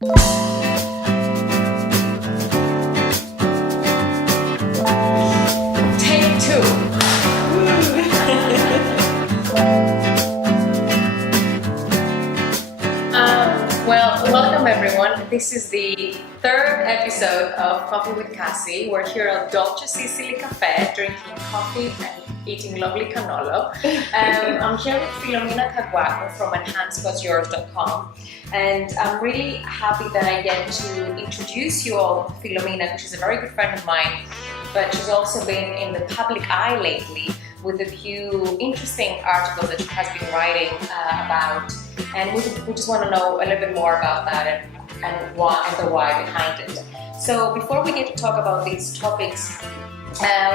Take two. Welcome everyone. This is the third episode of Coffee with Kassi. We're here at Dolce Sicily Cafe, drinking coffee and eating lovely cannolo. I'm here with Filomena Kaguako from enhancewhatyours.com, and I'm really happy that I get to introduce you all to Filomena, which is a very good friend of mine, but she's also been in the public eye lately with a few interesting articles that she has been writing about, and we just want to know a little bit more about that and the why behind it. So before we get to talk about these topics,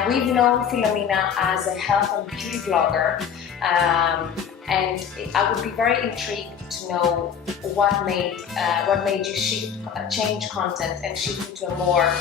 we've known Filomena as a health and beauty blogger, and I would be very intrigued to know what made you change content and shift into a more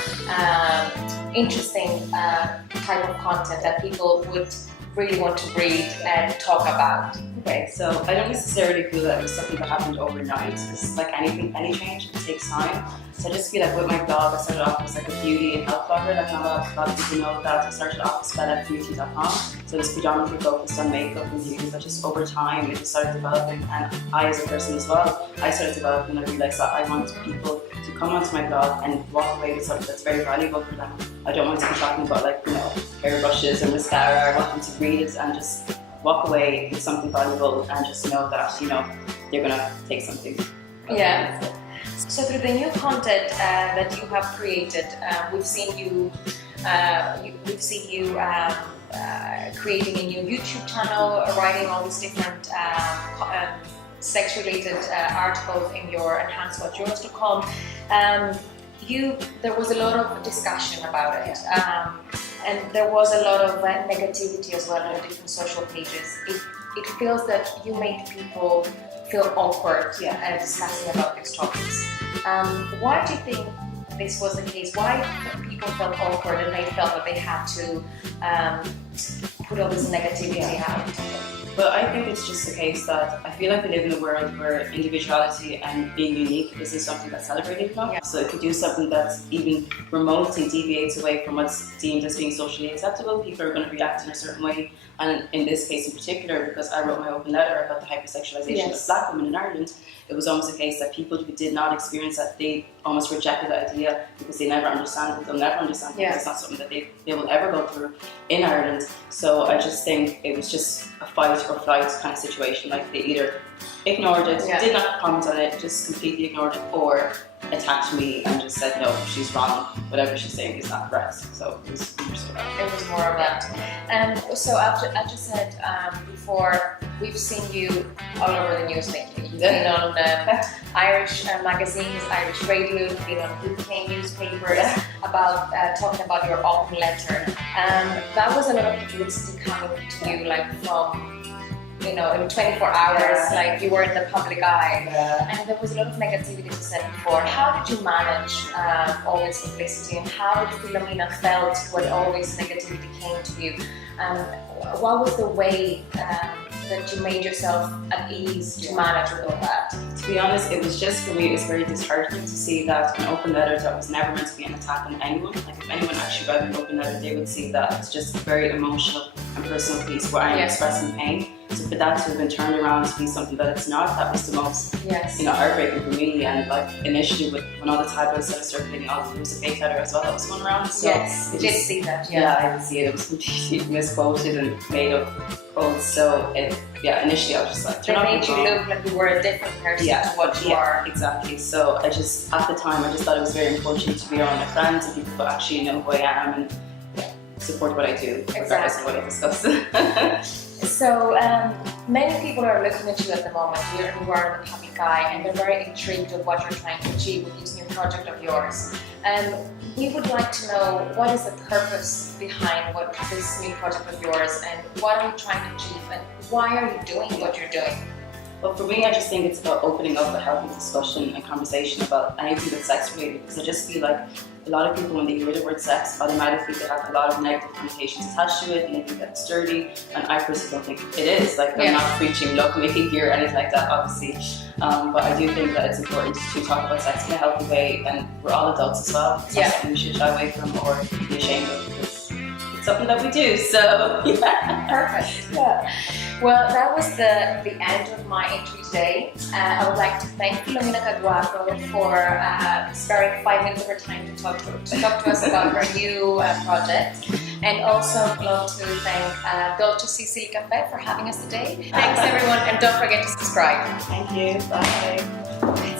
interesting type of content that people would really want to read and talk about. Okay, so I don't necessarily feel that it was something that happened overnight. Because like anything, any change, it takes time. So I just feel like with my blog, I started off as like a beauty and health blogger. Like not a lot of people know that. I started off as spelloutbeauty.com. So it's predominantly focused on makeup and beauty, but just over time it just started developing, and I as a person as well, I started developing, and I realised that I want people to come onto my blog and walk away with something that's very valuable for them. I don't want to be talking about like, you know, hairbrushes or mascara. I want them to read it and just walk away with something valuable and just know that, you know, they're gonna take something. Yeah. So through the new content that you have created, we've seen you creating a new YouTube channel, writing all these different sex-related articles in your enhancewhatyours.com. There was a lot of discussion about it, and there was a lot of negativity as well on different social pages. It feels that you made people feel awkward discussing about these topics. Why do you think this was the case? Why people felt awkward and they felt that they had to put all this negativity out? But I think it's just the case that I feel like we live in a world where individuality and being unique isn't something that's celebrated enough. Yeah. So if you do something that's even remotely deviates away from what's deemed as being socially acceptable, people are going to react in a certain way. And in this case in particular, because I wrote my open letter about the hyper-sexualization of Black women in Ireland, it was almost a case that people who did not experience that, they almost rejected the idea because they never understand it. They'll never understand it because it's not something that they will ever go through in Ireland. So I just think it was just a fight or flight kind of situation. Like they either ignored it, did not comment on it, just completely ignored it, or attacked me and just said, no, she's wrong, whatever she's saying is not correct. So it was more so that. It was more of that. And so I just said before, we've seen you all over the news lately. You've been on Irish magazines, Irish radio, you've been on UK newspapers about talking about your open letter. That was a lot of publicity coming to you, like from, you know, in 24 hours, like you were in the public eye, and there was a lot of negativity, as I said before. How did you manage all this publicity, and how did Filomena felt when all this negativity came to you? What was the way that you made yourself at ease to manage with all that? To be honest, it was just, for me, it's very disheartening to see that an open letter that was never meant to be an attack on anyone. Like if anyone actually read an open letter, they would see that it's just a very emotional and personal piece where I'm expressing pain. So for that to have been turned around to be something that it's not, that was the most, you know, heartbreaking for me. And like initially, when all the tabloids started circulating, there was a fake letter as well that was going around. So you did see that. Yeah, I did see it. It was completely misquoted and made up quotes. So initially I was just like, it made you look like you were a different person to what you are. Exactly. So I just, at the time, I just thought it was very important to be around my friends and people who actually know who I am and support what I do, regardless of what I discuss. So many people are looking at you at the moment. You are in the public eye, and they're very intrigued of what you're trying to achieve with this new project of yours. We would like to know, what is the purpose behind this new project of yours, and what are you trying to achieve, and why are you doing what you're doing? Well, for me, I just think it's about opening up a healthy discussion and conversation about anything that's sex related, because I just feel like a lot of people, when they hear the word sex, automatically they have a lot of negative connotations attached to it, and they think that it's dirty, and I personally don't think it is. Like, I'm not preaching love making here or anything like that, obviously, but I do think that it's important to talk about sex in a healthy way, and we're all adults as well. It's not something we should shy away from or be ashamed of, because it's something that we do, so yeah. Perfect. Yeah. Well, that was the end of my interview today. I would like to thank Filomena Kaguako for sparing 5 minutes of her time to talk to us about her new project. And also I'd love to thank Dolce Sicily Cafe for having us today. Thanks everyone, and don't forget to subscribe. Thank you. Bye.